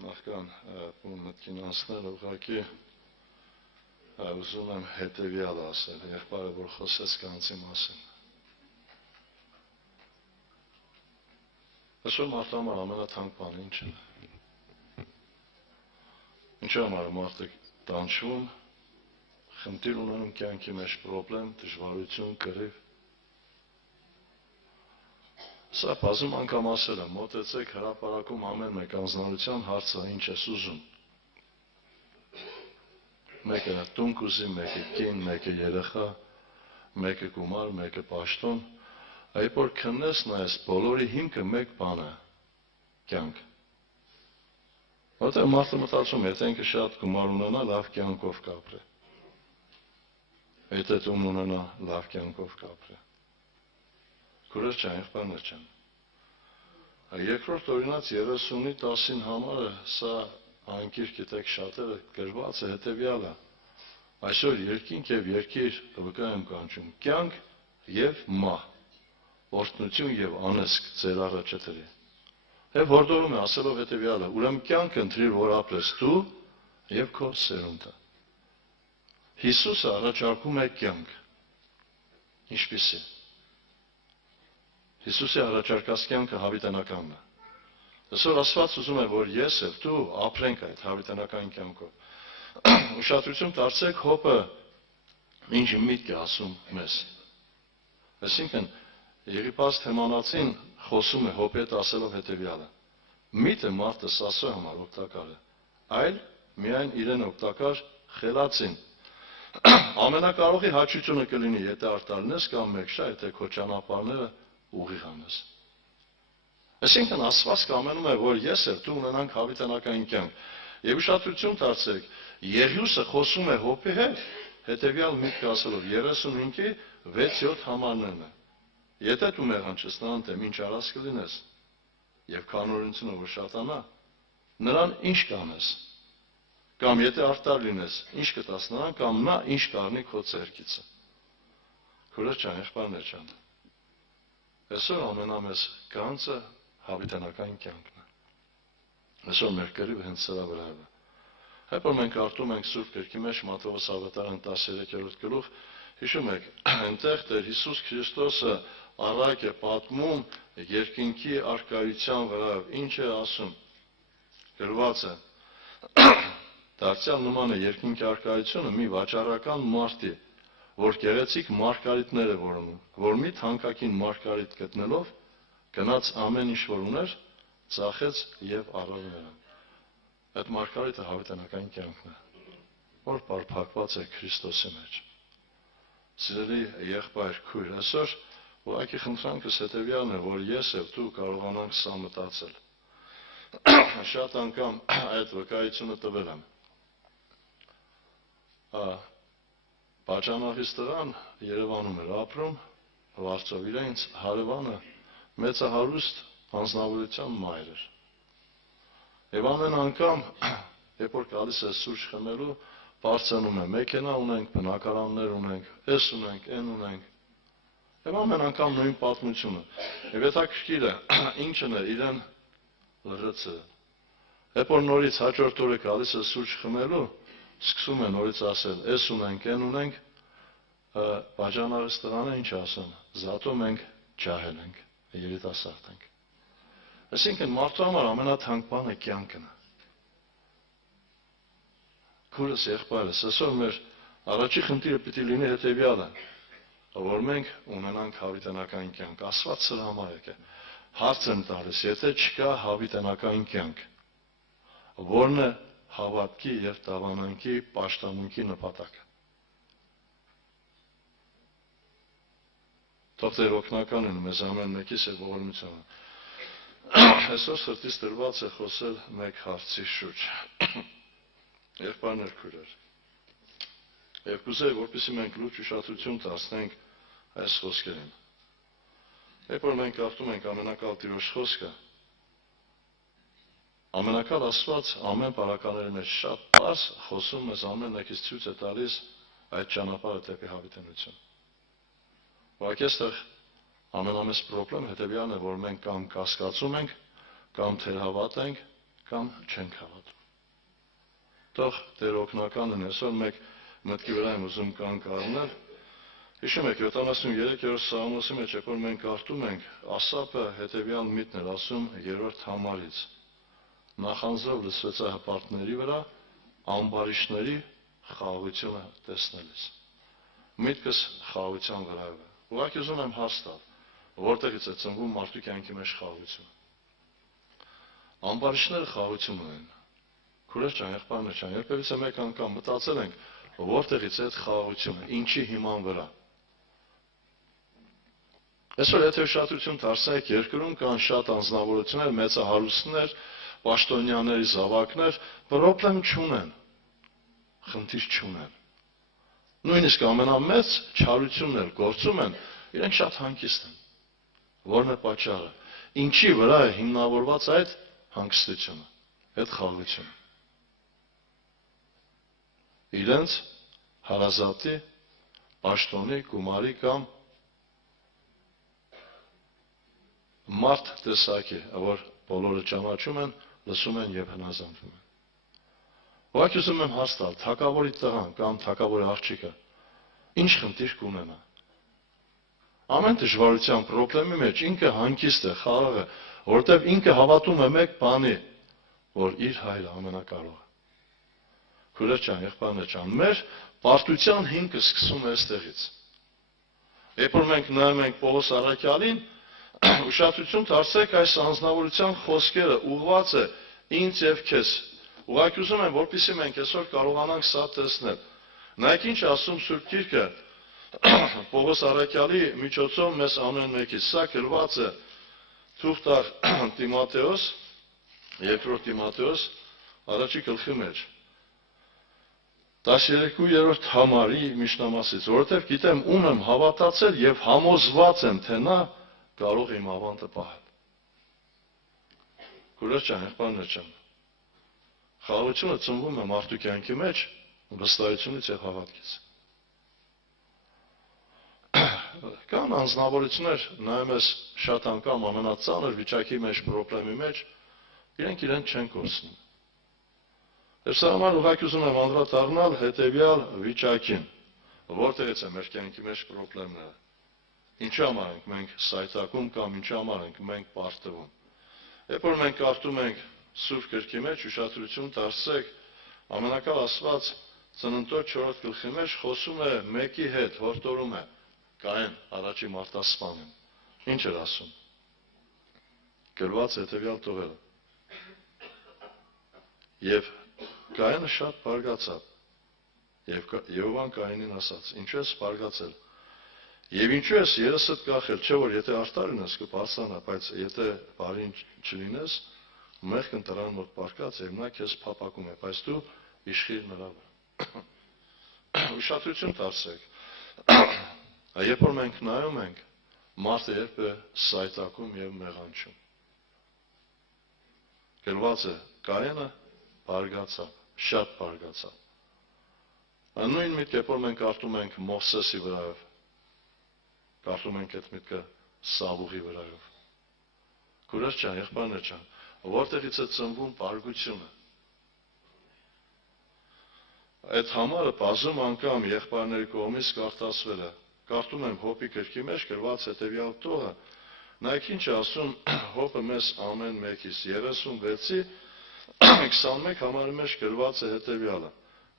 Նախքան մտքին անցնել ուղղակի ուզում եմ հետևյալը ասել, եղբայրը որ խոսեց կանցի մասին։ Այսօր մարդու համար ամենաթանկ բանը ինչ է։ Ինչու համար մարդը տանջվում, խնդիր ունենում կյանքի մեջ պրոբլեմ, դժվարություն, կռիվ։ Սա բազում անգամ ասել եմ, մոտեցեք հրապարակում ամեն մեկ անձնարության հարցը ինչ ես ուզում։ Մեկը տուն կուզի, մեկը կին, մեկը երեխա, մեկը գումար, մեկը պաշտոն, այդ որ քննես նայես բոլորի հիմքը մեկ բան է՝ կյանք։ Որտեղ մարդը մտածում, եթե ինքը շատ գումար ունենա, լավ կյանքով կապրի։ Եթե տուն ունենա, լավ կյանքով կապրի։ Քուրեր չեն, եղբայրներ չեն։ Երկրորդ օրինաց 30-ի 10-ին համարը, սա անկիր գիտեք շատերը գրված է հետևյալը։ Այսօր երկինք եւ երկիր վկա եմ կանչում, կյանք եւ մահ, օրհնություն եւ անեծք ձեր առաջ դրի։ Եվ հորդորում է ասելով հետևյալը, ուրեմն կյանք ընտրիր, որ ապրես դու եւ քո սերունդը։ Հիսուսը առաջարկում է կյանք։ Ինչպիսի։ Հիսուսի առաջարկած կյանքը հավիտենականն է։ Այսօր Աստված ուզում է, որ ես եւ դու ապրենք այդ հավիտենական կյանքով։ Ուշադրություն դարձրեք հոբը ինչ միտք է ասում մեզ։ Այսինքն Եգիպտոս թեմանացին խոսում է հոբի հետ ասելով հետևյալը. Միտը մարդը սասո համար օգտակար է, այլ միայն իրեն օգտակար խելացին։ Ամենակարողի հաճությունը կլինի, եթե արտարնես կամ մեկշա, եթե քո ճանապարհները ուղիղ անես։ Այսինքն Աստված կամենում է, որ ես եւ դու ունենանք հավիտենական կյանք։ Եվ ուշադրություն դարձրեք, Եղիուսը խոսում է հոբի հետ, հետեւյալ միտք ասելով 35-ի 6-7 համարներն է։ Եթե դու մեղանչես նրան դեմ ինչ արած կլինես, եւ կանոնությունը որ շատանա, նրան ինչ կանես։ Կամ եթե արտար լինես, ինչ կտաս նրան, կամ նա ինչ կառնի քո ձեռքիցը։ Քուրեր չան, եղբայրներ չան։ Այսօր ամենամեծ գանձը հավիտենական կյանքն է։ Այսօր մեր կռիվը հենց սրա վրա է։ Հայ որ մենք արտում ենք Սուրբ Գրքի մեջ Մատթեոս ավետարան 13-րդ գլուխ, հիշում եք, այնտեղ Տեր Հիսուս Քրիստոսը առայք է պատմում երկինքի առկայության վրա, ինչ է ասում։ Գրված է. Դարձյալ նման է երկինքի առկայությունը մի վաճառական մարդի, որ գեղեցիկ մարգարիտներ է որոնում, որ մի թանկագին մարգարիտ գտնելով գնաց ամեն ինչ որ ուներ, ծախեց եւ առավ նրան։ Այդ մարգարիտը հավիտենական կյանքն է, որ բարփակված է Քրիստոսի մեջ։ Սիրելի եղբայր, քույր, այսօր ուղղակի խնդրանքս հետեւյալն է, որ ես եւ դու կարողանանք սա մտածել։ Շատ անգամ այդ վկայությունը տվել եմ։ Բաժանախիս տղան Երևանում էր ապրում, Վարչով իրենց հարևանը մեծահարուստ անձնավորության մայր էր։ Եվ ամեն անգամ, երբ որ գալիս է սուրճ խմելու, բարձրանում է, մեքենա ունենք, բնակարաններ ունենք, էս ունենք, այն ունենք։ Եվ ամեն անգամ նույն պատմությունը։ Եվ հետաքրքիր է, ինչն է իրեն լրացը։ Երբ որ նորից հաջորդ օրը գալիս է սուրճ խմելու, սկսում է նորից ասել, էս ունենք, այն ունենք, բաժանարս տղանը ինչ ասում, զատո մենք ջահել ենք, երիտասարդ ենք։ Այսինքն մարդու համար ամենաթանկ բանը կյանքն է։ Քուրս եղբայրս, այսօր մեր առաջի խնդիրը պիտի լինի հետևյալը, որ մենք ունենանք հավիտենական կյանք, Աստված սրա համար եկե։ Հարց եմ տալիս, եթե չկա հավիտենական կյանք, որն է հավատքի եւ դավանանքի պաշտամունքի նպատակը։ Թող Տեր օգնական լինի մեզ ամեն մեկիս եւ ողորմությունը։ Այսօր սրտից դրված է խոսել մեկ հարցի շուրջ։ Եղբայրներ, քույրեր։ Եվ կուզեի, որպեսզի մենք լուրջ ուշադրություն դարձնենք այս խոսքերին։ Երբ որ մենք կարդում ենք ամենակալ Տիրոջ խոսքը, ամենակալ Աստված ամեն բարակաների մեջ շատ պարզ խոսում մեզ ամեն մեկից ցույց է տալիս այդ ճանապարհը դեպի հավիտենություն։ Ուղղակի այստեղ ամենամեծ խնդրեմ հետևյալն է, որ մենք կամ կասկածում ենք, կամ թերհավատ ենք, կամ չենք հավատում։ Թող Տեր օգնականն այսօր մեկ մտքի վրա եմ ուզում կանգ առնել։ Հիշում եք 73-րդ Սաղմոսի մեջ, երբ որ մենք կարդում ենք, Ասափը հետևյալ միտն էր ասում 3-րդ համարից. նախանձով լսվեց հպարտների վրա, ամբարիշտների խաղաղությունը տեսնելիս։ Միտքս խաղաղության վրա է։ Ուղղակի ուզում եմ հարց տալ, որտեղից է ծնվում մարդու կյանքի մեջ խաղաղությունը։ Ամբարիշտները խաղաղություն ունեն։ Քուրեր ջան, եղբայրներ ջան, երբևիցե մեկ անգամ մտածել ենք, որտեղից է այդ խաղաղությունը, ինչի հիման վրա։ Այսօր եթե ուշադրություն դարձնենք, երկրում կան շատ անձնավորություններ, մեծահարուստներ, պաշտոնյաների զավակներ, պրոբլեմ չունեն, խնդիր չունեն։ Նույնիսկ ամենամեծ չարությունն էլ գործում են, իրենք շատ հանգիստ են։ Որն է պատճառը։ Ինչի վրա է հիմնավորված այդ հանգստությունը, այդ խաղաղությունը։ Իրենց հարազատի, պաշտոնի, գումարի կամ մարդ տեսակի, որ բոլորը ճանաչում են, լսում են եւ հնազանդվում են։ Ուղղակի ուզում եմ հարց տալ, թագավորի տղան կամ թագավորի աղջիկը ինչ խնդիր կունենա։ Ամեն դժվարության պրոբլեմի մեջ ինքը հանգիստ է, խաղաղ է, որովհետեւ ինքը հավատում է մեկ բանի, որ իր հայրը ամենակարող է։ Քուրեր ջան, եղբայրներ ջան, մեր պարտության հիմքը սկսում է այստեղից։ Երբ որ մենք նայում ենք Պողոս առաքյալին, ուշադրություն դարձրեք այս անձնավորության խոսքերը ուղղված է ինձ եւ քեզ։ Ուղղակի ուզում եմ, որպեսզի մենք այսօր կարողանանք սա տեսնել։ Նայեք ինչ ասում Սուրբ Գիրքը Պողոս առաքյալի միջոցով մեզ ամեն մեկից։ Սա գրված է թուղթ Տիմոթեոս, երկրորդ Տիմոթեոս, առաջի գլխի մեջ 13-րդ համարի միջնամասից, որովհետև գիտեմ ում եմ հավատացել եւ համոզված եմ, թե նա կարող է իմ ավանդը պահել։ Քուրեր ջան, եղբայրներ ջան, խաղաղությունը ծնվում է մարդու կյանքի մեջ վստահությունից եւ հավատքից։ Կան անձնավորություններ, նայում ես շատ անգամ ամենածանր վիճակի մեջ, պրոբլեմի մեջ, իրենք չեն կորցնում։ Սա համար ուղղակի ուզում եմ անդրադառնալ հետևյալ վիճակին, որտեղից է մեր կյանքի մեջ պրոբլեմները։ Ինչի համար ենք մենք սայթակում կամ ինչի համար ենք մենք պարտվում։ Երբ որ մենք կարդում ենք Սուրբ Գրքի մեջ, ուշադրություն դարձրեք, ամենակալ Աստված Ծննդոց 4-րդ գլխի մեջ խոսում է մեկի հետ, որ տորում է Կայեն, առաջի մարտասպանին։ Ինչ էր ասում։ Գրված հետևյալ տողերը։ Եվ Կայենը շատ բարգացավ։ Եվ Եհովան Կայենին ասաց. ինչու ես բարգացել։ Եվ ինչու ես երեսդ կախել, չէ որ եթե արդար լինես կբարձրանա, բայց եթե բարի չլինես, մեղքն դրան մոտ պարկած եւ նա քեզ փապակում է, բայց դու իշխիր նրա վրա։ Ուշադրություն դարձրեք։ Երբ որ մենք նայում ենք, մարդը երբ է սայթակում եւ մեղանչում։ Գրված է Կայենը բարգացավ, շատ բարգացավ։ Նույն միտք, երբ որ մենք կարդում ենք Մովսեսի վրայով, կարդում ենք այդ միտքը Սավուղի վրայով։ Քուրեր ջան, եղբայրներ ջան, որտեղից է ծնվում բարգությունը։ Այդ համարը բազում անգամ եղբայրների կողմից կարդացվել է։ Կարդում եմ Հոբի գրքի մեջ գրված հետևյալ տողը։ Նայեք ինչ է ասում Հոբը մեզ ամեն մեկից 36-ի 21 համարի մեջ գրված է հետևյալը.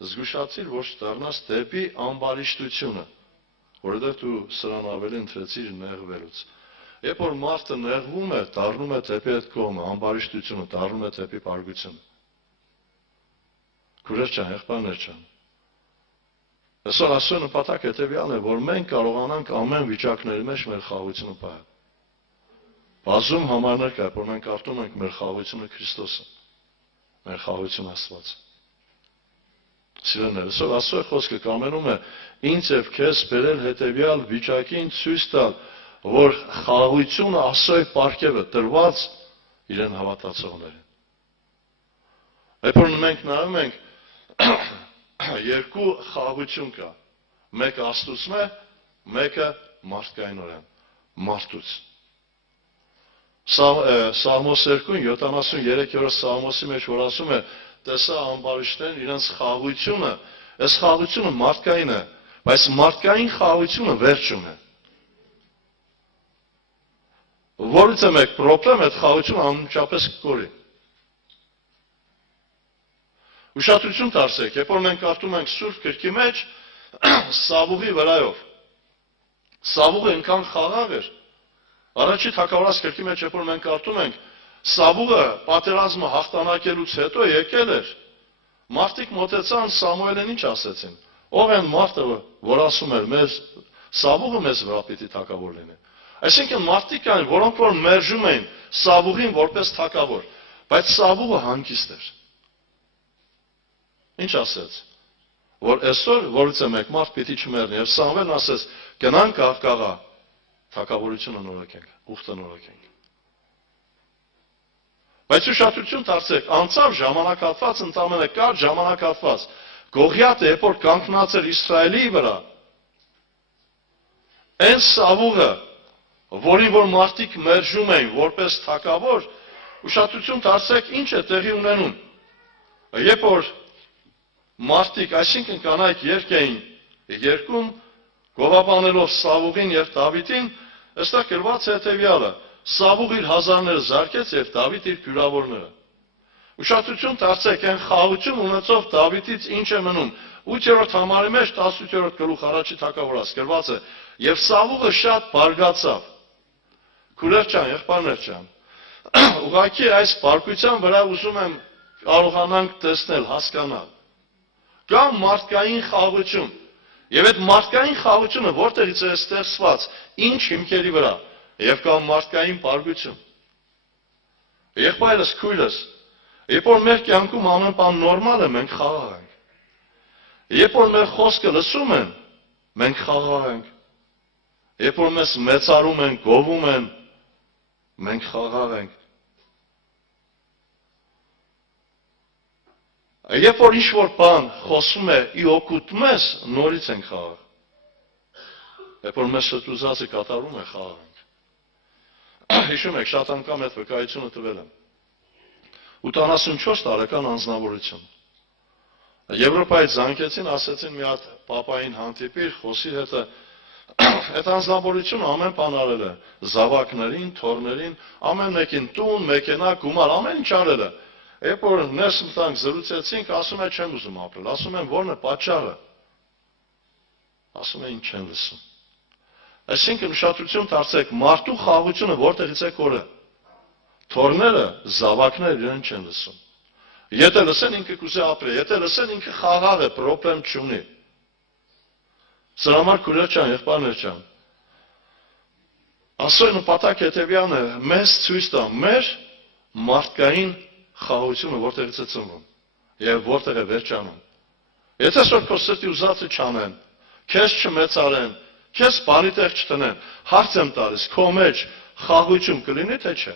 զգուշացիր, ոչ դառնաս դեպի ամբարիշտությունը, որովհետև դու սրան ավելի ընտրեցիր նեղվելուց։ Երբ որ մարդը նեղվում է, դառնում է դեպի այդ կողմը, ամբարիշտությունը, դառնում է դեպի բարգությունը։ Քուրեր ջան, եղբայրներ ջան։ Այսօր ասու նպատակ հետևյալն է, որ մենք կարողանանք ամեն վիճակների մեջ մեր խաղաղությունը պահել։ Բազում համարներ կա, որ մենք կարդում ենք մեր խաղաղությունը Քրիստոսը, մեր խաղաղությունը Աստվածը։ Սիրելիներ, այսօր Աստծո խոսքը կամենում է ինձ եւ քեզ բերել հետևյալ վիճակին ցույց տալ, որ խաղաղությունը Աստծոյ պարգևը տրված իրեն հավատացողներին։ Երբ որ մենք նայում ենք երկու խաղաղություն կա, մեկը Աստծուց է, մեկը մարդկայնորեն, մարդուց։ Սաղմոս 2:73 Սաղմոսի մեջ որ ասում է, տեսա ամբարիշտներն իրենց խաղությունը, այս խաղությունը մարդկային է, բայց մարդկային խաղությունը վերջում է։ Որից է մեկ պրոբլեմ, այդ խաղությունը անմիջապես կկորի։ Ուշադրություն դարձեք, երբ որ մենք կարդում ենք Սուրբ Գրքի մեջ Սավուղի վրայով։ Սավուղը այնքան խաղաղ էր։ Առաջի թագավորաց գրքի մեջ երբ որ մենք կարդում ենք, Սավուղը պատերազմը հաղթանակելուց հետո եկել էր։ Մարդիկ մոտեցան Սամուելին ինչ ասեցին։ Ով են մարդը, որ ասում էր, մեզ Սավուղը մեզ վրա պիտի թագավոր լինի։ Այսինքն մարդիկ կային, որոնք որ մերժում էին Սավուղին որպես թագավոր, բայց Սավուղը հանգիստ էր։ Ինչ ասեց, որ այսօր որից է մեկ մարդ պիտի չմեռնի, եւ Սամվելն ասեց, գնանք աղկաղա, թագավորությունը նորոգենք, ուխտը նորոգենք։ Բայց ուշադրություն դարձեք, անցավ ժամանակահատված, ընդամենը կար ժամանակահատված, Գողիաթը երբ որ կանգնած էր Իսրայելի վրա, այն Սավուղը, որին որ մարդիկ մերժում էին որպես թագավոր, ուշադրություն դարձեք, ինչ է տեղի ունենում։ Երբ որ մարդիկ, այսինքն կանայք երգ էին երգում, գովաբանելով Սավուղին եւ Դավիթին, այստեղ գրված է հետեւյալը. Սավուղ իր հազարները զարկեց եւ Դավիթ իր քյուրավորները։ Ուշադրություն դարձեք, այն խաղություն ունեցող Դավիթից ինչ է մնում։ 8-րդ համարի մեջ 18-րդ գլուխ առաջի թագավորաց գրված է. եւ Սավուղը շատ բարգացավ։ Քուրեր ջան, եղբայրներ ջան, ուղղակի այս բարգության վրա ուզում եմ կարողանանք տեսնել, հասկանալ։ Կա մարդկային խաղություն, եւ այդ մարդկային խաղությունը որտեղից է ստեղծված, ինչ հիմքերի վրա, եւ կա մարդկային բարգություն։ Եղբայրս, քույրս, երբ որ մեր կյանքում ամեն բան նորմալ է, մենք խաղաղ ենք։ Երբ որ մեր խոսքը լսում են, մենք խաղաղ ենք։ Երբ որ մեզ մեծարում են, գովում են, մենք խաղաղ ենք։ Երբ որ ինչ-որ բան խոսում է ի օգուտ մեզ, նորից ենք խաղաղ։ Երբ որ մեզ շտուզածը կատարում է, խաղաղ ենք։ Հիշում եք, շատ անգամ այդ վկայությունը տվել եմ։ 84 տարեկան անձնավորություն։ Եվրոպայից զանգեցին, ասեցին մի հատ պապային հանդիպիր, խոսի հետը, այդ անձնավորությունը ամեն բան արել է, զավակներին, թորներին, ամեն մեկին տուն, մեքենա, գումար, ամեն ինչ արել է։ Երբ որ ներս մտանք զրուցեցինք, ասում է չեմ ուզում ապրել, ասում եմ որն է պատճառը։ Ասում է ինչ չեն լսում։ Այսինքն ուշադրություն դարձեք, մարդու խաղությունը որտեղից է կորը։ Թորները, զավակները իրեն չեն լսում։ Եթե լսեն ինքը կուզե ապրի, եթե լսեն ինքը խաղաղ է, պրոբլեմ չունի։ Սրա համար քուրեր ջան, եղբայրներ ջան, Աստծո նպատակ հետևյալն է, մեզ ցույց տա մեր մարդկային խաղությունը որտեղից է ծնվում եւ որտեղ է վերջանում։ Եթե այսօր քո սրտի ուզածը չանեն, քեզ չմեծարեն, քեզ բանի տեղ չտնեն, հարց եմ տալիս, քո մեջ խաղություն կլինի թե չէ։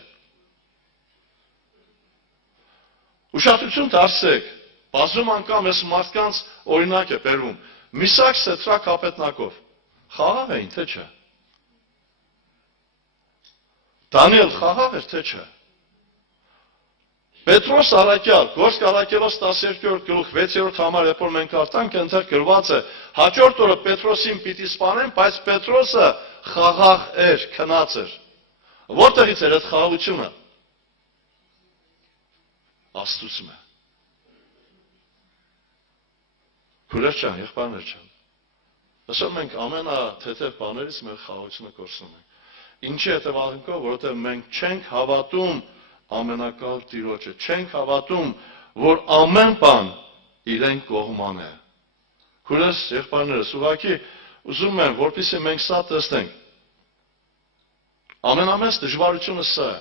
Ուշադրություն դարձեք, բազում անգամ այս մարդկանց օրինակ է բերում, Միսակ Սեթրակ Ապետնակով, խաղաղ էին թե չէ։ Դանիել խաղաղ էր թե չէ։ Պետրոս Արաքյալ, Գործք Արաքելոս 12-րդ գլուխ 6-րդ համար, երբ որ մենք կարդանք, այնտեղ գրված է, հաջորդ օրը Պետրոսին պիտի սպանեն, բայց Պետրոսը խաղաղ էր, քնած էր։ Որտեղից էր այդ խաղաղությունը։ Աստծուց է։ Քուրեր ջան, եղբայրներ ջան։ Այսօր մենք ամենաթեթև բաներից մեր խաղաղությունը կորցնում ենք։ Ինչի հետևանքով, որովհետև մենք չենք հավատում ամենակալ Տիրոջը, չենք հավատում, որ ամեն բան իրեն կողման է։ Քուրես, եղբայրներս, ուղղակի ուզում եմ, որպեսզի մենք սա տեսնենք։ Ամենամեծ դժվարությունը սա է։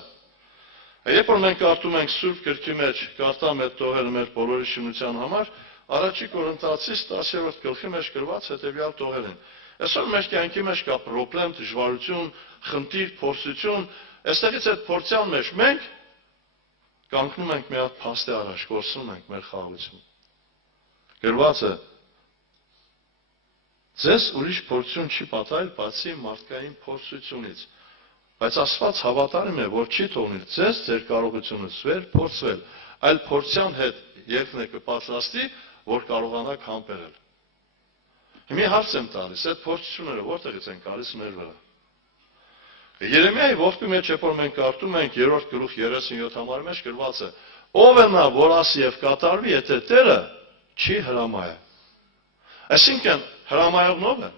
Երբ որ մենք կարդում ենք Սուրբ Գրքի մեջ, կարդամ այդ տողերը մեր բոլորի շինության համար, Առաջի Կորինթացիս 10-րդ գլխի մեջ գրված հետևյալ տողեր են։ Այսօր մեր կյանքի մեջ կա պրոբլեմ, դժվարություն, խնդիր, փորձություն, այստեղից այդ փորձյան մեջ մենք կանգնում ենք մի հատ փաստի առաջ, կորցնում ենք մեր խաղաղությունը։ Գրված է. Ձեզ ուրիշ փորձություն չի պատահել, բացի մարդկային փորձությունից։ Բայց Աստված հավատարիմ է, որ չի թողնի ձեզ ձեր կարողությունից վեր փորձվել, այլ փորձյան հետ ելքն է կպատրաստի, որ կարողանաք համբերել։ Հիմա հարց եմ տալիս, այդ փորձությունները որտեղից են գալիս մեր վրա։ Երեմիայի ողբի մեջ, երբ որ մենք կարդում ենք 3-րդ գլուխ 37 համարի մեջ գրված է. ով է նա, որ ասի եւ կատարվի, եթե Տերը չի հրամայել։ Այսինքն հրամայողն ով է։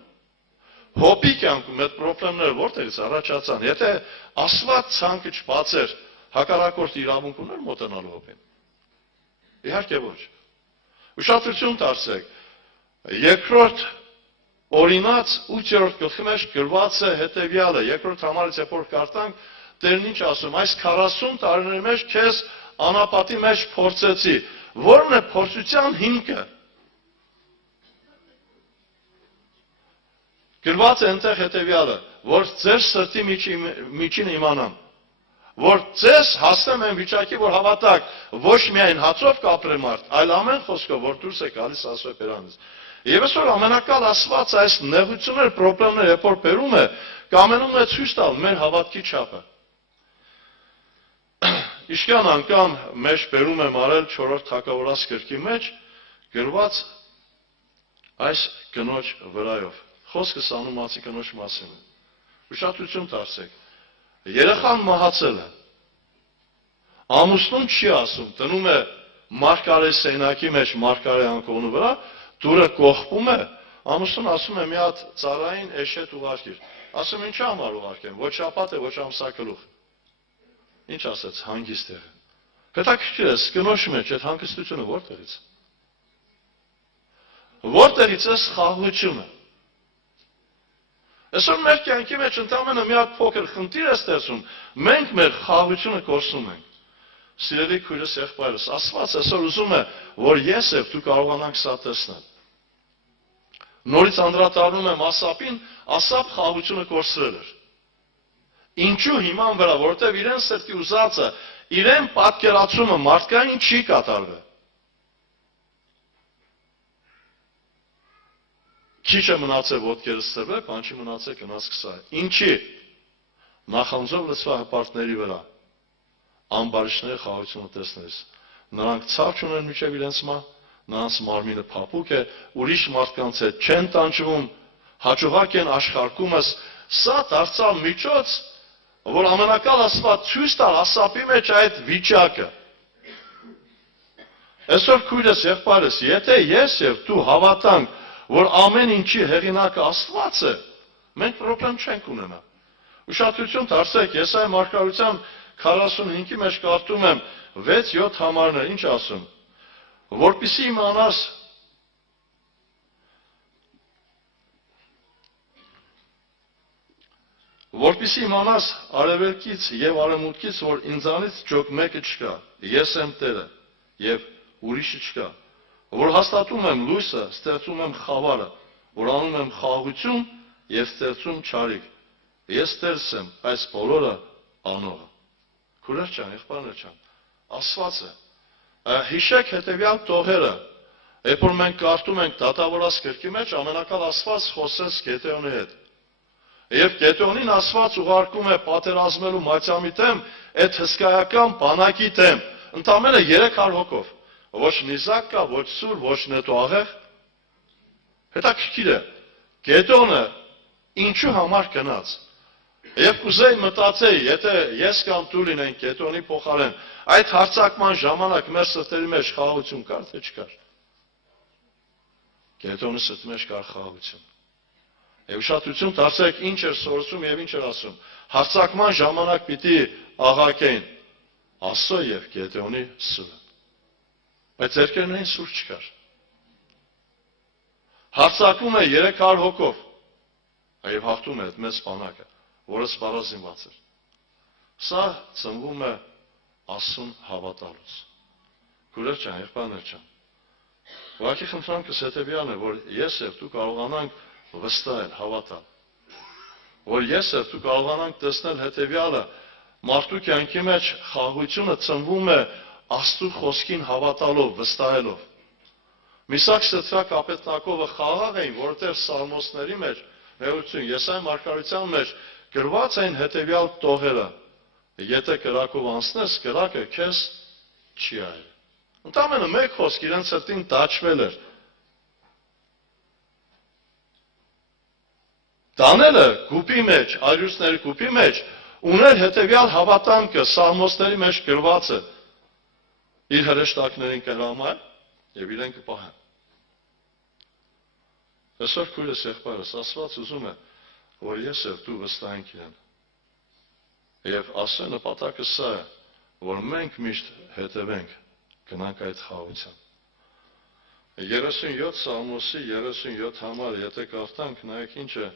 Հոբի կյանքում այդ խնդիրները որտեղից առաջացան։ Եթե Աստված ցանկը չբացեր, հակառակորդ իրավունք ուներ մոտենալու հոբին։ Իհարկե ոչ։ Ուշադրություն դարձրեք։ Երկրորդ օրինաց 8-րդ գլխի մեջ գրված է հետևյալը, երկրորդ համարից երբ որ կարդանք, Տերն ինչ ասում, այս 40 տարիների մեջ քեզ անապատի մեջ փորձեցի, որն է փորձության հիմքը։ Գրված է այնտեղ հետևյալը, որ ձեր սրտի միջինը իմանամ, որ ձեզ հասնեմ այն վիճակի, որ հավատակ, ոչ միայն հացով կապրե մարդ, այլ ամեն խոսքով, որ դուրս է գալիս Աստծո բերանից։ Եվ այսօր ամենակալ Աստված այս նեղությունները, խնդիրները, երբ որ բերում է, կամենում է ցույց տալ մեր հավատքի չափը։ Իշկյան անգամ մեջ բերում եմ արել 4-րդ թագավորաց գրքի մեջ գրված այս կնոջ վրայով։ Խոսքը սանումացի կնոջ մասին է։ Ուշադրություն դարձրեք։ Երեխան մահացել է։ Ամուսնուն չի ասում, դնում է մարգարե սենակի մեջ մարգարե անկոնու վրա, դուրը կողպում է, ամուսնուն ասում է մի հատ ծառային էշետ ուղարկիր։ Ասում ինչի համար ուղարկեմ, ոչ շաբաթ է, ոչ ամսագլուխ։ Ինչ ասեց, հանգիստ է։ Հետաքրքիր է, կնոջ մեջ այդ հանգստությունը որտեղից։ Որտեղից է խաղաղությունը։ Այսօր մեր կյանքի մեջ ընդամենը մի հատ փոքր խնդիր է ստեղծում, մենք մեր խաղաղությունը կորցնում ենք։ Սիրելի քույրս, եղբայրս, Աստված այսօր ուզում է, որ ես եւ դու կարողանանք սա տեսնել։ Նորից անդրադառնում եմ Ասապին, Ասապ խաղաղությունը կորցրել էր։ Ինչու հիման վրա, որովհետև իրեն սրտի ուզածը, իրեն պատկերացումը մարդկային չի կատարվել։ Քիչ է մնացել ոտքերը սրվել, բան չի մնացել գնաց քսա։ Ինչի։ Նախանձով լցված հպարտների վրա ամբարիշները խաղաղությունը տեսնես։ Նրանք ցավ չունեն միջև իրենց նրանց մարմինը փափուկ է, ուրիշ մարդկանց հետ չեն տանջվում, հաջողակ են աշխարհումս, սա դարձավ միջոց, որ ամենակալ Աստված ցույց տալ Ասապի մեջ այդ վիճակը։ Այսօր քույրս, եղբայրս, եթե ես եւ դու հավատանք, որ ամեն ինչի հեղինակը Աստված է, մենք խնդրեմ չենք ունենա։ Ուշադրություն դարձրեք, Եսայի մարգարության 45-ի մեջ կարդում եմ 6-7 համարներ, ինչ ասում։ Որպեսզի իմանաս արևելքից եւ արևմուտքից, որ ինձանից ջոկ մեկը չկա, ես եմ Տերը եւ ուրիշը չկա, որ հաստատում եմ լույսը, ստեղծում եմ խավարը, որ անում եմ խաղաղություն եւ ստեղծում չարիք։ Ես Տերս եմ այս բոլորը անողը։ Քուրեր ջան, եղբայրներ ջան, Աստված է։ Հիշեք հետևյալ տողերը, երբ որ մենք կարդում ենք դատավորաց գրքի մեջ, ամենակալ Աստված խոսեց Գեդեոնի հետ։ Եվ Գեդեոնին Աստված ուղարկում է պատերազմելու Մադիամի դեմ, այդ հսկայական բանակի դեմ, ընդամենը 300 հոգով, ոչ նիզակ կա, ոչ սուր, ոչ նետո աղեղ։ Հետաքրքիր է, Գեդեոնը ինչու համար գնաց։ Եվ կուզեի մտածեի, եթե ես կամ դու լինենք Գեդեոնի փոխարեն, այդ հարձակման ժամանակ մեր սրտերի մեջ խաղաղություն կար, թե չկար։ Գեդեոնի սրտի մեջ կար խաղաղություն։ Եվ ուշադրություն դարձրեք ինչ էր սորսում եւ ինչ էր ասում։ Հարձակման ժամանակ պիտի աղակեին Աստծո եւ Գեդեոնի սուրը։ Բայց երկրներին սուր չկար։ Հարձակվում է 300 հոգով։ Եվ հաղթում է այդ մեծ բանակը, որը սպառազինված էր։ Սա ծնվում է Աստծուն հավատալուց։ Քուրեր ջան, եղբայրներ ջան։ Ուղղակի խնդրանքս հետևյալն է, որ ես եւ դու կարողանանք վստահել, հավատալ։ Որ ես եւ դու կարողանանք տեսնել հետևյալը, մարդու կյանքի մեջ խաղաղությունը ծնվում է Աստծո խոսքին հավատալով, վստահելով։ Միսակ Սեդրակ Ապետնակովը խաղաղ էին, որովհետև սալմոսների մեջ, ներողություն, Եսայի մարգարության մեջ գրված են հետևյալ տողերը. եթե կրակով անցնես, կրակը քեզ չի այլ։ Ընդամենը մեկ խոսք իրենց հետին տաճվել էր։ Դանելը գուպի մեջ, արյուսների գուպի մեջ ուներ հետևյալ հավատամքը, սաղմոսների մեջ գրված է։ Իր հրեշտակներին կհրամայ եւ իրեն կպահեն։ Այսօր քույրս եղբայրս Աստված ուզում է, որ ես եւ դու վստահենք իրեն։ Եվ ասո նպատակը սա է, որ մենք միշտ հետևենք, գնանք այդ խաղության։ 37 Սաղմոսի 37 համար, եթե կարդանք, նայեք ինչ է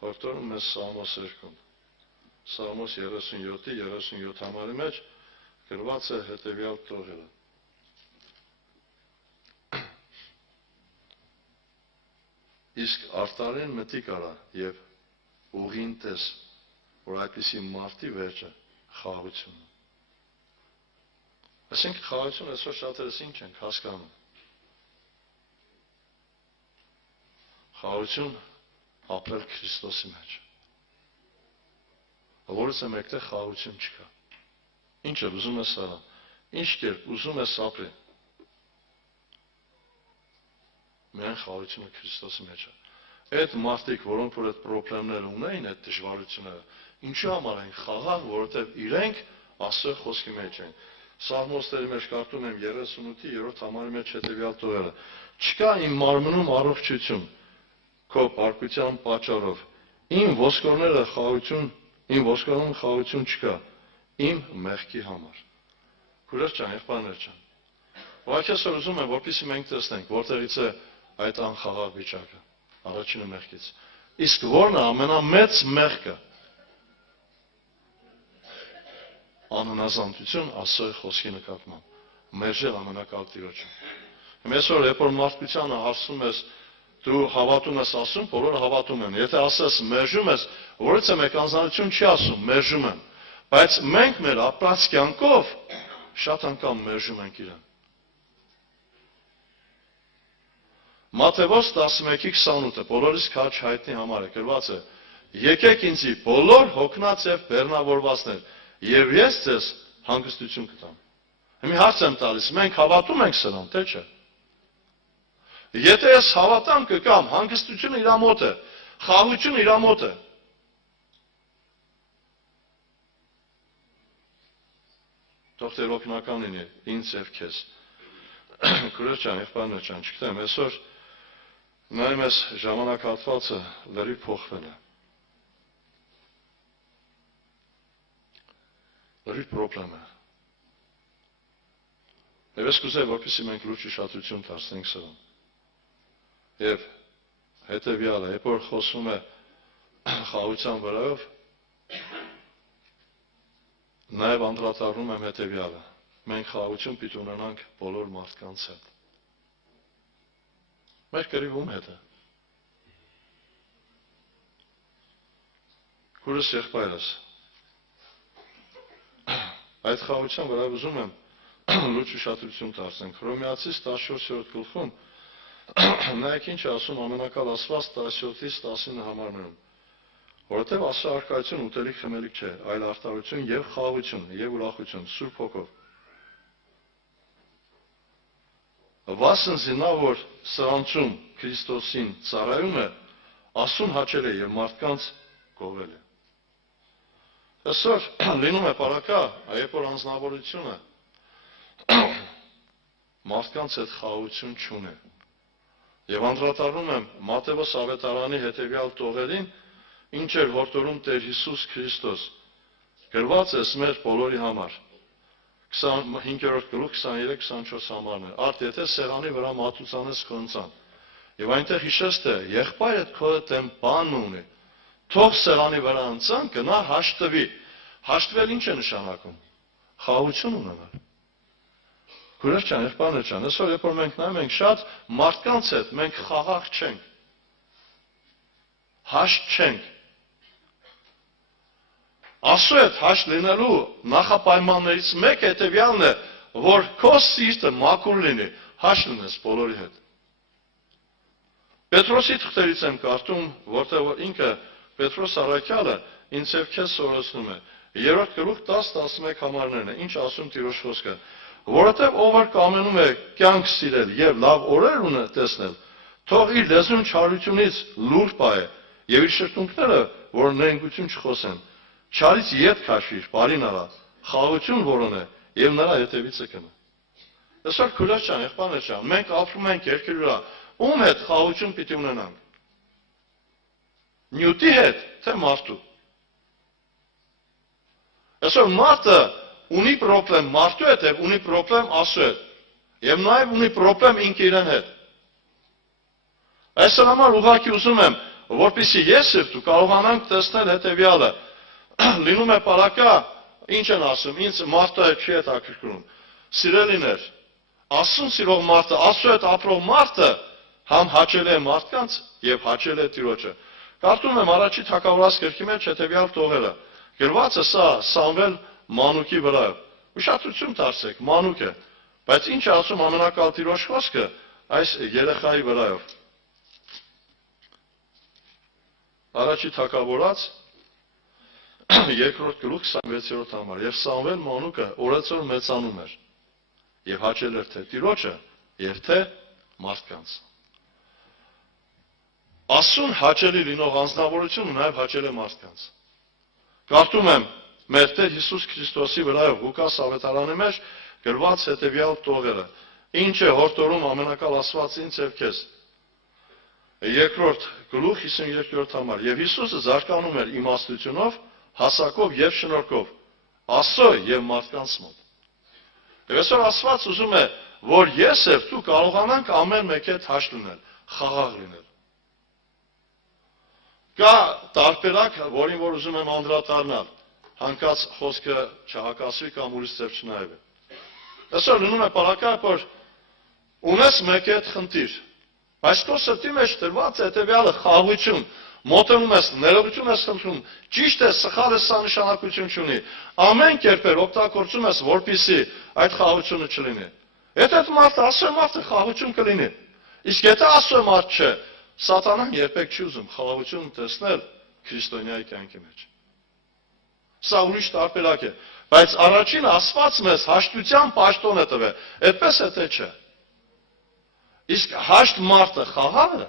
հորդորում մեզ Սաղմոս 2-ում։ Սաղմոս 37-ի 37 համարի մեջ գրված է հետևյալ տողերը. Իսկ արտարին մտի կարա եւ ուղին տես, որ այդպիսի մարդի վերջը խաղաղությունն է։ Այսինքն խաղաղությունը այսօր շատերս ինչ ենք հասկանում։ Խաղաղություն ապրել Քրիստոսի մեջ։ Որից է մեկտեղ խաղաղություն չկա։ Ինչ է ուզում ես արա, ինչ կերպ ուզում ես ապրել։ Միայն խաղաղությունը Քրիստոսի մեջ է։ Այդ մարդիկ, որոնք որ այդ պրոբլեմները ունեն, այդ դժվարությունները, ինչու համար են խաղաղ, որովհետև իրենք Աստծո խոսքի մեջ են։ Սաղմոսների մեջ կարդում եմ 38-ի 3 համարի մեջ հետևյալ տողերը. Չկա իմ մարմնում առողջություն, քո պարկության պատճառով։ Իմ ոսկորներում խաղաղություն չկա, իմ մեղքի համար։ Քուրեր ջան, եղբայրներ ջան։ Ուղղակի այսօր ուզում եմ, որպեսզի մենք տեսնենք, որտեղից է այդ անխաղաղ վիճակը, առաջինը մեղքից։ Իսկ որն է ամենամեծ մեղքը։ Անհնազանդություն Աստծո խոսքի նկատմամբ։ Մերժել ամենակալ Տիրոջը։ Այսօր երբ որ մարդկությանը հարցնում ես, դու հավատում ես Աստծուն, բոլորը հավատում են։ Եթե ասես մերժում ես, որից է մեկ անձնություն չի ասում, մերժում եմ։ Բայց մենք մեր ապրած կյանքով շատ անգամ մերժում ենք իրեն։ Մատթեոս 11:28-ը բոլորիս քաջ հայտնի համար է գրված է. Եկեք ինձի բոլոր հոգնած եւ բեռնավորվածներ, եւ ես ձեզ հանգստություն կտամ։ Հիմա հարց եմ տալիս, մենք հավատում ենք սրան, թե չէ։ Եթե ես հավատամ կգամ, հանգստությունը իր մոտ է, խաղաղությունը իր մոտ է։ Թող Տեր օգնական լինի ինձ եւ քեզ։ Քուրեր ջան, եղբայրներ ջան, չգիտեմ, այսօր նայում ես ժամանակահատվածը լրիվ փոխվել է։ Լրիվ պրոբլեմ է։ Եվ ես կուզեի, որպեսզի մենք լուրջ ուշադրություն դարձնենք սրան։ Եվ հետևյալը, երբ որ խոսվում է խաղաղության վրայով, նաև անդրադառնում եմ հետևյալը. մենք խաղաղություն պիտի ունենանք բոլոր մարդկանց հետ։ Մեր կռիվ ում հետ է։ Քուրս եղբայրս։ Այդ խաղաղության վրա ուզում եմ լուրջ ուշադրություն դարձնենք։ Հռոմեացիս 14-րդ գլխում նայեք ինչ է ասում ամենակալ Աստված 17-ից 19 համարներում։ Որովհետև Աստծո առկայություն ուտելիք խմելիք չէ, այլ արդարություն եւ խաղաղություն եւ ուրախություն Սուրբ Հոգով։ Վասնզի նա որ սրանցում Քրիստոսին ծառայում է, Աստծուն հաճել է եւ մարդկանց գովել է։ Այսօր լինում է պարակա, երբ որ անձնավորությունը մարդկանց հետ խաղաղություն չունի։ Եվ անդրադառնում եմ Մատթեոս ավետարանի հետևյալ տողերին, ինչ էր հորդորում Տեր Հիսուս Քրիստոս, գրված է մեր բոլորի համար, 25-րդ գլուխ 23-24 համարներ, արդ եթե սեղանի վրա մատուցանես քո ընծան, եւ այնտեղ հիշես թե եղբայրդ քո դեմ բան ունի, թող սեղանի վրա ընծան գնա հաշտվի, հաշտվել ինչ է նշանակում, խաղաղություն ունենալ։ Քուրեր ջան, եղբայրներ ջան, այսօր երբ որ մենք նայում ենք շատ մարդկանց հետ, մենք խաղաղ չենք, հաշտ չենք։ Աստծո հետ հաշտ լինելու նախապայմաններից մեկը հետևյալն է, որ քո սիրտը մաքուր լինի, հաշտ ունես բոլորի հետ։ Պետրոսի թղթերից եմ կարդում, որտեղ ինքը Պետրոս առաքյալը ինձ եւ քեզ սորացնում է։ 3-րդ գլուխ 10-11 համարներն է, ինչ ասում Տիրոջ խոսքը։ Որովհետև ով որ կամենում է կյանք սիրել եւ լավ օրեր ունը տեսնել, թող իր լեզուն չարությունից լուր պահե եւ իր շրթունքները, որ նենգություն չխոսեն, չարից ետ քաշիր, բարին արա, խաղաղություն որոնե եւ նրա հետևից կգնա։ Այսօր քուրած ջան, եղբայրներ ջան, մենք ապրում ենք երկրի վրա, ում հետ խաղաղություն պիտի ունենանք։ Նյութի հետ, թե մարդու։ Այսօր մարդը ունի պրոբլեմ մարդու հետ եւ ունի պրոբլեմ Աստծո հետ։ Եվ նաեւ ունի պրոբլեմ ինքը իրեն հետ։ Այսօր համար ուղղակի ուզում եմ, որպեսզի ես եւ դու կարողանանք տեսնել հետեւյալը։ Լինում է պարակա, ինչ են ասում, ինձ մարդը չի հետաքրքրում։ Սիրելիներ, Աստծուն սիրող մարդը, Աստծո հետ ապրող մարդը համ հաճել է մարդկանց եւ հաճել է Տիրոջը։ Կարդում եմ առաջի թագավորաց գրքի մեջ հետեւյալ տողերը։ Գրված է սա Սամվել մանուկի վրա։ Ուշադրություն դարձեք, մանուկ է։ Բայց ինչ է ասում ամենակալ Տիրոջ խոսքը այս երեխայի վրայով։ Առաջի թագավորաց 2-րդ գլուխ 26-րդ համար։ Եվ Սամվել մանուկը օրեցօր մեծանում էր եւ հաճել էր թե Տիրոջը եւ թե մարդկանց։ Աստծուն հաճելի լինող անձնավորությունը նաեւ հաճել է մարդկանց։ Կարդում եմ մեր Տեր Հիսուս Քրիստոսի վրայով Ղուկաս ավետարանի մեջ գրված հետեւյալ տողերը. Ինչ է հորդորում ամենակալ Աստված ինձ եւ քեզ։ 2-րդ գլուխ 52-րդ համար։ Եվ Հիսուսը զարգանում էր իմաստությունով, հասակով եւ շնորհքով Աստծո եւ մարդկանց մոտ։ Եվ այսօր Աստված ուզում է, որ ես եւ դու կարողանանք ամեն մեկի հետ հաշտ լինել, խաղաղ լինել։ Կա տարբերակ, որին որ ուզում եմ անդրադառնալ, հանկած խոսքը չհակասվի կամ ուրիշ ձև չնայվի։ Այսօր լինում է պարակա, որ ունես մեկի հետ խնդիր, բայց քո սրտի մեջ դրված է հետեւյալը խաղաղություն, մոտենում ես, ներողություն ես խնդրում, ճիշտ է, սխալ է, սա նշանակություն չունի։ Ամեն կերպեր օգտագործում ես, որպեսզի այդ խաղաղությունը չլինի։ Եթե այդ մարդը Աստծո մարդը խաղաղություն կլինի, իսկ եթե Աստծո մարդ չէ, Սատանան երբեք չի ուզում խաղաղություն տեսնել քրիստոնյայի կյանքի մեջ։ Սա ուրիշ տարբերակ է, բայց առաջին Աստված մեզ հաշտության պաշտոն է տվել, այդպես է թե չէ։ Իսկ հաշտ մարդը խաղաղ է։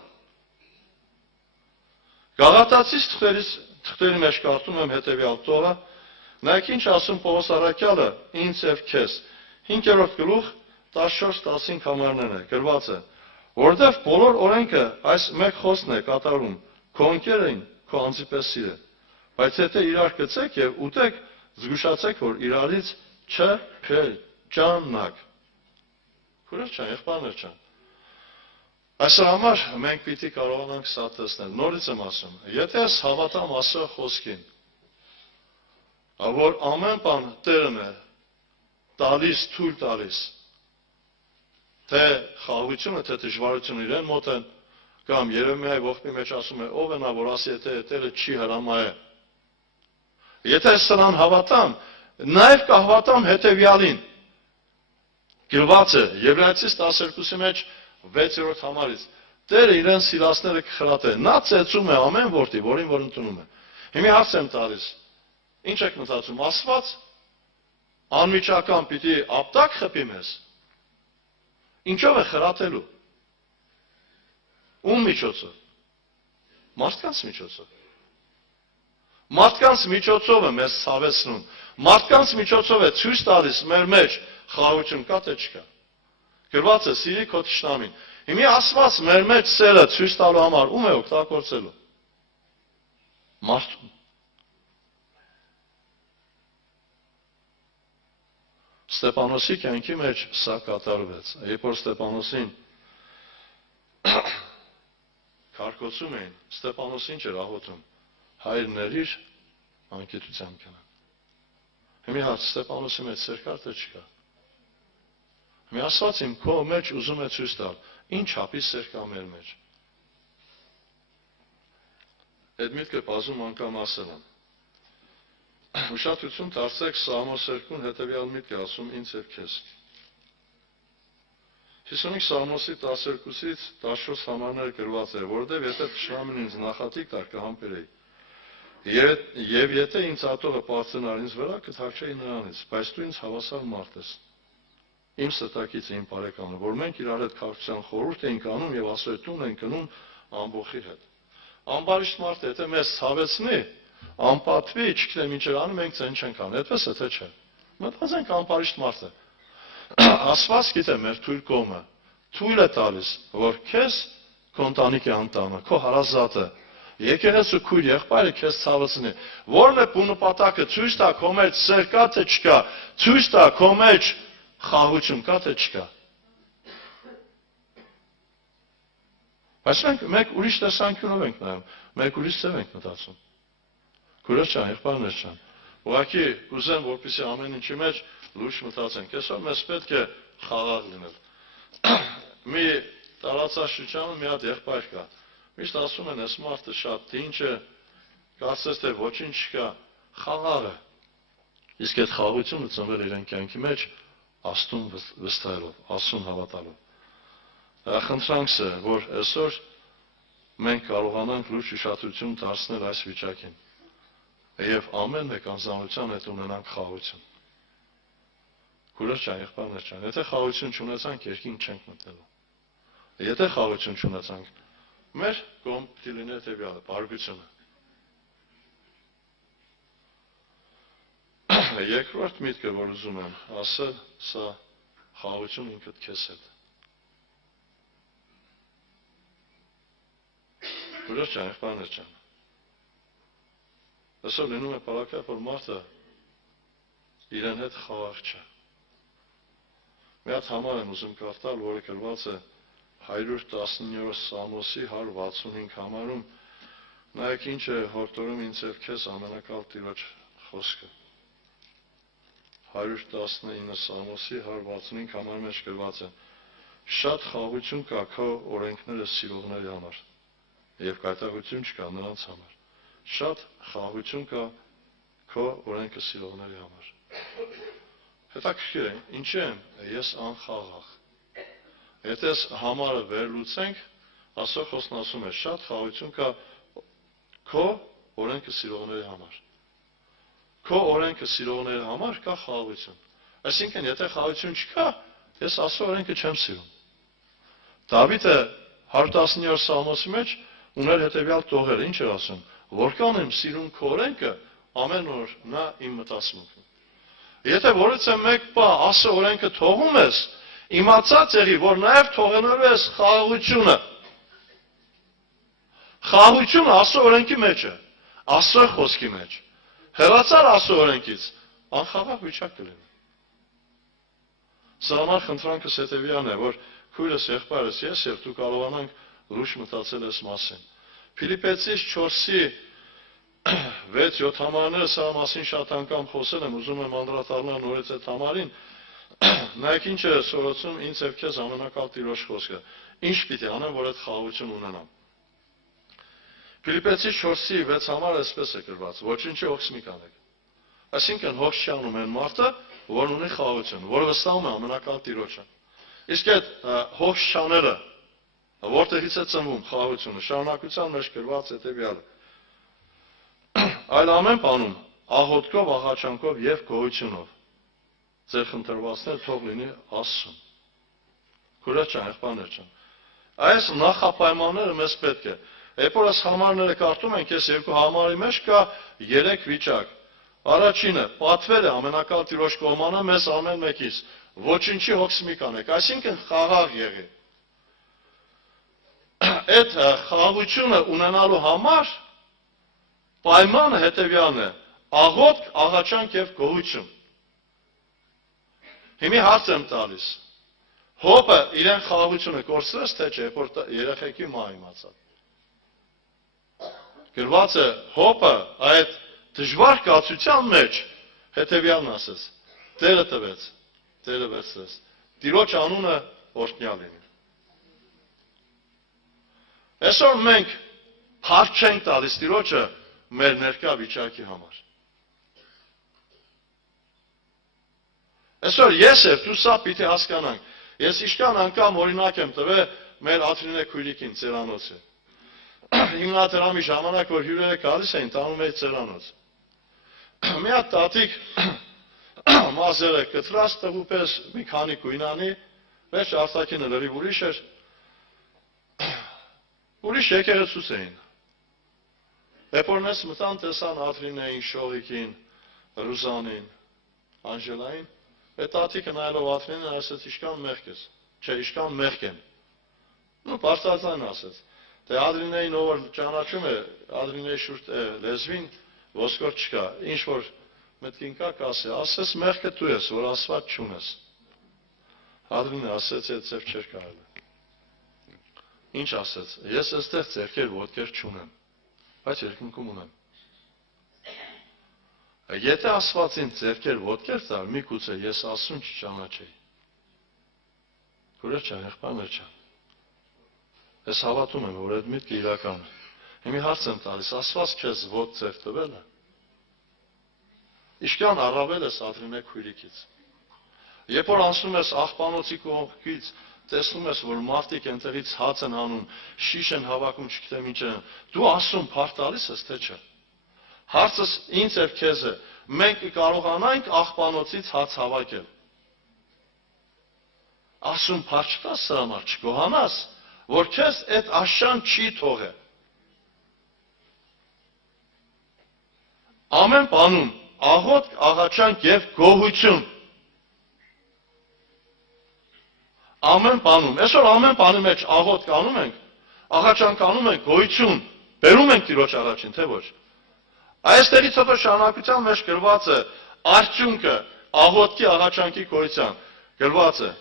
Գաղատացիս թղթերի մեջ կարդում եմ հետևյալ տողը, նայեք ինչ ասում Պողոս առաքյալը ինձ եւ քեզ։ 5-րդ գլուխ 14-15 համարներն է, գրված է. Որովհետև բոլոր օրենքը այս մեկ խոսքն է կատարում, քո ընկերին քո անձի պես սիրե։ Բայց եթե իրար գցեք եւ ուտեք, զգուշացեք, որ իրարից չփեճանաք։ Քուրեր ջան, եղբայրներ ջան։ Այսօր համար մենք պիտի կարողանանք սա տեսնել։ Նորից եմ ասում, եթե ես հավատամ Աստծո խոսքին, որ ամեն բան Տերն է տալիս, թույլ տալիս, թե խաղաղությունը, թե դժվարությունը իրեն մոտ են, կամ Երեմիայի ողբի մեջ ասում է, ով է նա, որ ասի, եթե Տերը չի հրամայել։ Եթե սրան հավատամ, նաև կհավատամ հետևյալին։ Գրված է Եբրայեցիս 12-ի մեջ 6-րդ համարից. Տերը իրեն սիրածները կխրատե։ Նա ծեծում է ամեն որդի, որին որ ընդունում է։ Հիմա հարց եմ տալիս. Ինչ եք մտածում, Աստված անմիջական պիտի ապտակ խփի մեզ։ Ինչով է խրատելու։ Ում միջոցով։ Մարդկանց միջոցով։ Մարդկանց միջոցով է մեզ ցավեցնում։ Մարդկանց միջոցով է ցույց տալիս մեր մեջ խաղաղություն կա թե չկա։ Գրված է սիրի քո թշնամին։ Հիմա Աստված մեր մեջ սերը ցույց տալու համար ում է օգտագործելու։ Մարդուն։ Ստեփանոսի կյանքի մեջ սա կատարվեց։ Երբ որ Ստեփանոսին քարկոցում էին, Ստեփանոսին չէր աղոթում, հայր ներիր անկետությամբ կնան։ Հիմա հարց Ստեփանոսի մեջ սեր կար թե չկա։ Մի Աստված իմ քո մեջ ուզում է ցույց տալ, ինչ հապի սեր կա մեր մեջ։ Այդ միտքը բազում անգամ ասել եմ։ Ուշադրություն դարձեք Սաղմոս 2-ն հետևյալ միտքը ասում ինձ եւ քեզ։ 55 Սաղմոսի 12-ից 14 համարներ գրված է, որովհետև եթե թշնամին ինձ նախատիկ տար կհամբերեի։ Եվ եթե ինձ ատողը պարծենար ինձ վրա, կթաքչեի նրանից, բայց դու ինձ հավասար մարդ ես։ Իմ ստակից իմ բարեկամը, որ մենք իրար հետ քաղաքության խորհուրդ էինք անում եւ ասորտուն ենք գնում ամբողջի հետ։ Ամբարիշտ մարդը, եթե մեզ ցավեցնի, անպատվի, չգիտեմ ինչ անում, մենք ցեն չենք անում, այդպես է թե չէ։ Մտածենք ամբարիշտ մարդը։ Ասված գիտե մեր թույլ կողմը, թույլ է տալիս, որ քեզ քո ընտանիքի անդամը, քո հարազատը, եկեղեցու քույր եղբայրը քեզ ցավեցնի։ Որն է բու նպատակը, ցույց տա քո մեջ սեր կա թե չկա, ցույց տա քո մեջ խաղություն կա թե չկա։ Բայց մենք ուրիշ տեսանկյունով ենք նայում, մենք ուրիշ ձև ենք մտածում։ Քուրեր ջան, եղբայրներ ջան, ուղղակի կուզեմ, որպեսզի ամեն ինչի մեջ լուրջ մտածենք։ Այսօր մեզ պետք է խաղաղ լինել։ Մի տարածաշրջանում մի հատ եղբայր կա։ Միշտ ասում են, այս մարդը շատ դինջ է, կարծես թե ոչինչ չկա, խաղաղ է։ Իսկ այդ խաղաղությունը ծնվել իրեն կյանքի մեջ Աստուն վստահելով, Աստուն հավատալով։ Խնդրանքս է, որ այսօր մենք կարողանանք լուրջ ուշադրություն դարձնել այս վիճակին եւ ամեն մեկ անձնանության հետ ունենանք խաղաղություն։ Քուրեր ջան, եղբայրներ ջան, եթե խաղաղություն չունեցանք, երկինք չենք մտնելու։ Եթե խաղաղություն չունեցանք, մեր կողմ պիտի լինի հետեւյալը, բարգությունը։ Երկրորդ միտքը, որ ուզում եմ ասել, սա խաղաղություն ինքդ քեզ հետ։ Քուրեր ջան, եղբայրներ ջան, այսօր լինում է պարակա, որ մարդը իրեն հետ խաղաղ չէ։ Մի հատ համար եմ ուզում կարդալ, որը գրված է 119-րդ Սամոսի 165 համարում, նայեք ինչ է հորդորում ինձ եւ քեզ ամենակալ Տիրոջ խոսքը։ 119 Սամոսի 165 համարում մեջ գրված է. շատ խաղաղություն կա քո օրենքները սիրողների համար եւ կայտագություն չկա նրանց համար։ Շատ խաղաղություն կա քո օրենքը սիրողների համար։ Հետաքրքիր է, ինչ եմ, ես անխաղաղ։ Եթե այս համարը վերլուծենք, Աստծո խոսքն ասում է, շատ խաղաղություն կա քո օրենքը սիրողների համար։ Քո օրենքը սիրողների համար կա խաղաղություն։ Այսինքն, եթե խաղաղություն չկա, ես Աստծո օրենքը չեմ սիրում։ Դավիթը 119-րդ Սամոսի մեջ ուներ հետևյալ տողերը, ինչ էր ասում, որքան եմ սիրում քո օրենքը, ամեն օր նա իմ մտածմունքն։ Եթե որից մեկ բան Աստծո օրենքը թողում ես, իմացած եղի, որ նաև թողնելու ես խաղաղությունը։ Խաղաղությունը Աստծո օրենքի մեջ է, Աստծո խոսքի մեջ։ Հեռացար Աստծո օրենքից, անխաղաղ վիճակ կլինի։ Սա համար խնդրանքս հետևյալն է, որ քույրս, եղբայրս, ես եւ դու կարողանանք լուրջ մտածել այս մասին։ Ֆիլիպեցիս 4-ի 6-7 համարները սա մասին շատ անգամ խոսել եմ, ուզում եմ անդրադառնալ նորից այդ համարին։ Նայեք ինչ է սորացում ինձ եւ քեզ ամենակալ Տիրոջ խոսքը։ Ինչ պիտի անեմ, որ այդ խաղաղություն ունենամ։ Ֆիլիպեցիս 4-ի 6 համարը այսպես է գրված. ոչինչի հոգս մի կանեք։ Այսինքն հոգս չանում են մարդը, որ ունի խաղաղություն, որ վստահում է ամենակալ Տիրոջը։ Իսկ այդ հոգս չաները, որտեղից է ծնվում խաղաղությունը, շարունակության մեջ գրված հետևյալը. այլ ամեն բանում աղոթքով, աղաչանքով եւ գոհությունով ձեր խնդրվածներ թող լինի Աստծուն։ Քուրեր ջան, եղբայրներ ջան, այս նախապայմանները մեզ պետք է։ Երբ որ այս համարները կարդում ենք, այս երկու համարի մեջ կա 3 վիճակ։ Առաջինը, պատվել է ամենակալ Տիրոջ կողմանը մեզ ամեն մեկից, ոչինչի հոգս մի կանեք, այսինքն խաղաղ եղի։ Այդ խաղաղությունը ունենալու համար պայմանը հետևյալն է. աղոթք, աղաչանք եւ գոհություն։ Հիմի հարց եմ տալիս. հոբը իրեն խաղաղությունը կորցրեց թե չէ, որ երեխեքի մահ իմացավ։ Գրված է հոբը այդ դժվար կացության մեջ հետևյալն ասեց. Տերը տվեց, Տերը վերցրեց։ Տիրոջ անունը օրհնյալ լինի։ Այսօր մենք հարց չենք տալիս Տիրոջը մեր ներկա վիճակի համար։ Այսօր ես եւ դու սա պիտի հասկանանք։ Ես իշքան անգամ օրինակ եմ տվել մեր Աթրինե քույրիկին ծերանոցը։ հիմնադրամի ժամանակ, որ հյուրերը գալիս էին, տանում էի ծերանոց։ Մի հատ տատիկ մազերը կտրած տղու պես մի քանի գույնանի, վերջ արտաքինը լրիվ ուրիշ էր, ուրիշ եկեղեցուց էին։ Երբ որ մեզ մտան տեսան Ադրինեին, Շողիկին, Ռուզանին, Անժելային, այդ տատիկը նայելով Ադրինին ասեց ինչքան մեղք ես, չէ, ինչքան մեղք եմ։ Ու բարձրացան ասեց, թե Ադրինեին ով որ ճանաչում է, Ադրինեի շուրջ լեզվին ոսկոր չկա, ինչ որ մտքին կա կասի, ասես մեղքը դու ես, որ Աստված չունես։ Ադրինը ասեց, այդ ձև չէր կարելի։ Ինչ ասեց, ես այստեղ ձեռքեր ոտքեր չունեմ, բայց երկնքում ունեմ։ Եթե Աստված ինձ ձեռքեր ոտքեր տար, միգուցե ես Աստծուն չճանաչեի։ Քուրեր ջան, եղբայրներ ջան։ Ես հավատում եմ, որ այդ միտքը իրական է։ Հիմի հարց եմ տալիս, Աստված քեզ ոտ ձեռք տվել է։ Ինչքան առավել ես Ադրինե քույրիկից։ Երբ որ անցնում ես աղբանոցի կողքից, տեսնում ես, որ մարդիկ այնտեղից հաց են անում, շիշ են հավաքում, չգիտեմ ինչ են, դու Աստծուն փառք տալիս ես, թե չէ։ Հարցս ինձ եւ քեզ է, մենք կարողանանք աղբանոցից հաց հավաքել։ Աստծուն փառք չտաս սրա համար, չգոհանաս, որ քեզ այդ աշան չի թողել։ Ամեն բանում աղոթք, աղաչանք եւ գոհություն։ Ամեն բանում, այսօր ամեն բանի մեջ աղոթք անում ենք, աղաչանք անում ենք, գոհություն, բերում ենք Տիրոջ առաջին, թե ոչ։ Այստեղից հետո շարունակության մեջ գրված է արդյունքը աղոթքի, աղաչանքի գոհության, գրված է։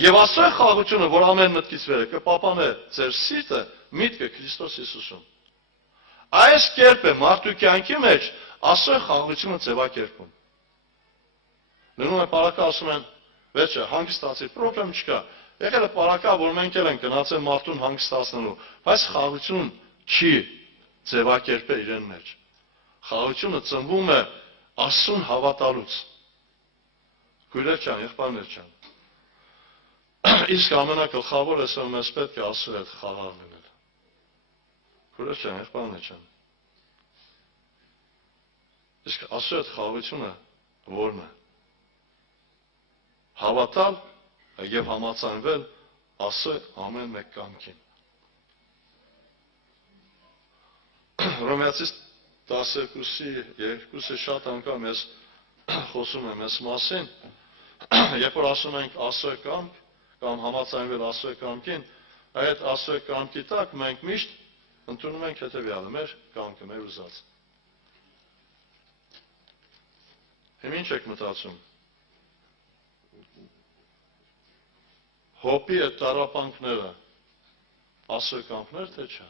Եվ Աստծո խաղաղությունը, որ ամեն մտքից վեր է, կպապանե ձեր սիրտը, միտքը Քրիստոս Հիսուսում։ Այս կերպ է մարդու կյանքի մեջ Աստծո խաղաղությունը ձևակերպում։ Նրանք պարակա ասում են, վերջը հանգստացի, պրոբլեմ չկա։ Եղել է պարակա, որ մենք էլ ենք գնացել մարդուն հանգստացնելու, բայց խաղաղություն չի ձևակերպել իրեն մեջ։ Խաղաղությունը ծնվում է Աստծուն հավատալուց։ Քույրեր ջան, եղբայրներ ջան։ Իսկ ամենագլխավորը ասում ես պետք է Աստծո հետ խաղաղ լինել։ Քույրեր ջան, եղբայրներ ջան։ Իսկ Աստծո հետ խաղաղությունը ո՞րն է։ Հավատալ եւ համաձայնվել Աստծո ամեն մեկ կամքին։ Հռոմեացիս 12:2-ը շատ անգամ ես խոսում եմ այս մասին, երբ որ ասում ենք Աստծո կամք կամ համաձայնվել Աստծո կամքին, այդ Աստծո կամքի տակ մենք միշտ ընդունում ենք հետեւյալը, մեր կամքը, մեր ուզածը։ Հիմա ինչ եք մտածում։ Հոպի այդ տարապանքները Աստծո կամքն էր, թե չէ։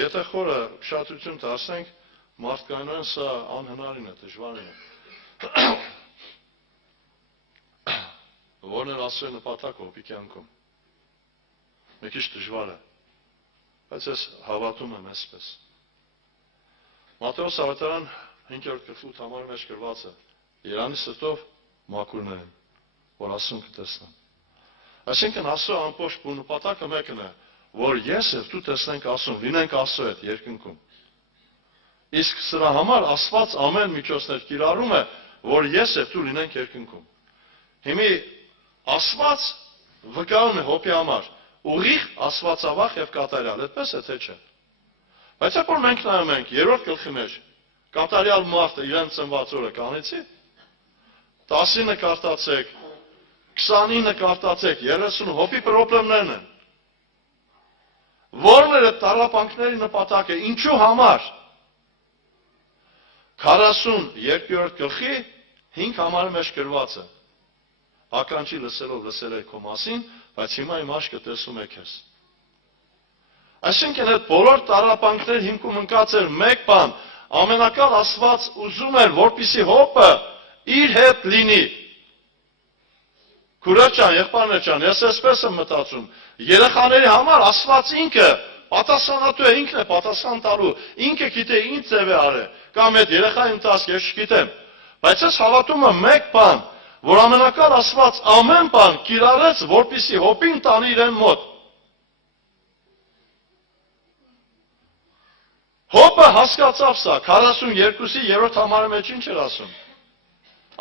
Եթե խորը ուշադրություն դարձնենք, մարդկայնորեն սա անհնարին է, դժվարին է։ Որն էր Աստծո նպատակը հոպի կյանքում։ Մի քիչ դժվար է, բայց ես հավատում եմ այսպես։ Մատթեոս ավետարան 5-րդ գլխի 8 համարի մեջ գրված է. Երանի սրտով մաքուրներ են, որ Աստծուն կտեսնեն։ Այսինքն Աստծո ամբողջ նպատակը մեկն է, որ ես եւ դու տեսնենք Աստծուն, լինենք Աստծո հետ երկնքում։ Իսկ սրա համար Աստված ամեն միջոցներ կիրառում է, որ ես եւ դու լինենք երկնքում։ Հիմա Աստված վկայում է հոպի համար, ուղիղ աստվածավախ եւ կատարյալ, այդպես է թե չէ։ Բայց երբ որ մենք նայում ենք 3-րդ գլխի մեջ, կատարյալ մարդը իրեն ծնված օրը կանեցի, 10-ը կարտացեք, 29-ը կարտացեք, 30 հոպի պրոբլեմներն են։ Որն է տարապանքների նպատակը, ինչու համար։ 42-րդ գլխի 5 համարի մեջ գրված է. Ականջի լսելով լսել եք քո մասին, բայց հիմա իմ աչքը տեսում է քեզ։ Այսինքն այդ բոլոր տարապանքների հիմքում ընկած էր մեկ բան, ամենակալ Աստված ուզում էր, որպեսզի հոպը իր հետ լինի։ Քուրեր ջան, եղբայրներ ջան, ես այսպես եմ մտածում, երեխաների համար Աստված ինքը պատասխանատու է, ինքն է պատասխան տալու, ինքը գիտե ինչ ձև է արել, կամ այդ երեխայի ընթացք ես չգիտեմ, բայց ես հավատում եմ մեկ բան, որ ամենակալ Աստված ամեն բան կիրառեց, որպեսզի հոպին տանի իրեն մոտ։ հասկացավ սա, 42-ի 3-րդ համարի մեջ ինչ էր ասում։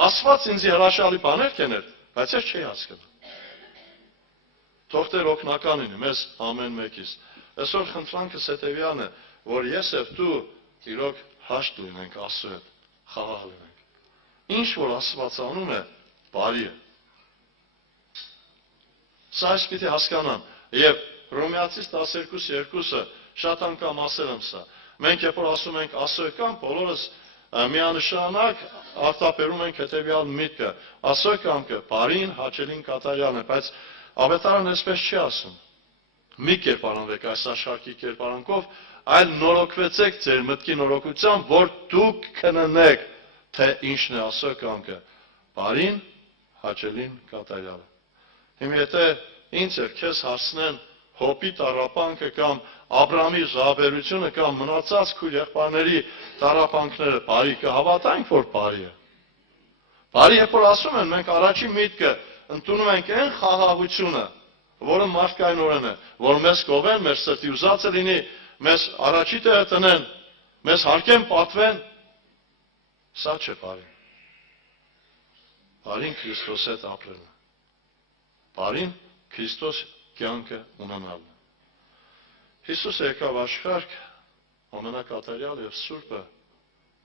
Աստված ինձ հրաշալի բաներ կեներ, բայց ես չի հասկանում։ Թող Տեր օգնական լինի մեզ ամեն մեկից։ Այսօր խնդրանքս հետևյալն է, որ ես եւ դու իրոք հաշտ լինենք Աստծո հետ, խաղաղ լինենք։ Ինչ որ Աստված անում է, բարի է։ Սա այս պիտի հասկանան։ Եվ Հռոմեացիս 12:2-ը շատ անգամ ասել եմ սա։ Մենք երբ որ ասում ենք Աստծո կամք, բոլորս միանշանակ արտաբերում ենք հետևյալ միտքը. Աստծո կամքը բարին, հաճելին, կատարյալն է, բայց Ավետարանը այսպես չի ասում։ Մի կերպարանվեք այս աշխարհի կերպարանքով, այլ նորոգվեցեք ձեր մտքի նորոգությամբ, որ դուք քննեք, թե ինչն է Աստծո կամքը, բարին, հաճելին, կատարյալը։ Հիմա եթե ինձ էր քեզ հարցնեն Հոբի տառապանքը կամ Աբրամի զավերությունը կամ մնացած քույր եղբայրների տառապանքները բարի կհավատանք, որ բարի է։ Բարի երբ որ ասում են, մենք առաջին միտքը ընդունում ենք այն խաղաղությունը, որը մարդկայնորեն է, որ մեզ կողեն, մեր սրտի ուզածը լինի, մեզ առաջի տեղը տնեն, մեզ հարկեն պատվեն, սա չէ բարին։ Բարին Քրիստոս հետ ապրելն է։ Բարին Քրիստոս կյանքը ունենալն է։ Հիսուսը եկավ աշխարհ, ամենակատարյալ եւ սուրբը,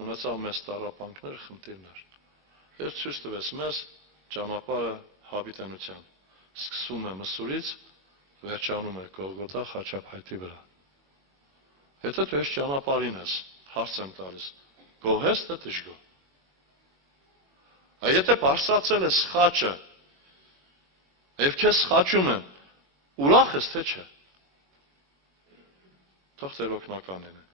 ունեցավ մեզ տառապանքներ, խնդիրներ։ Ես ցույց տվեց մեզ ճանապարհը հավիտենության։ Սկսվում է Մսուրից, վերջանում է Գողգոթա խաչափայտի վրա։ Եթե դու այս ճանապարհին ես, հարց եմ տալիս, գոհ ես թե դժգոհ։ Եթե բարձրացել ես խաչը, եւ քեզ խաչում են, ուրախ ես թե չէ։ Թող Տեր օգնական լինի։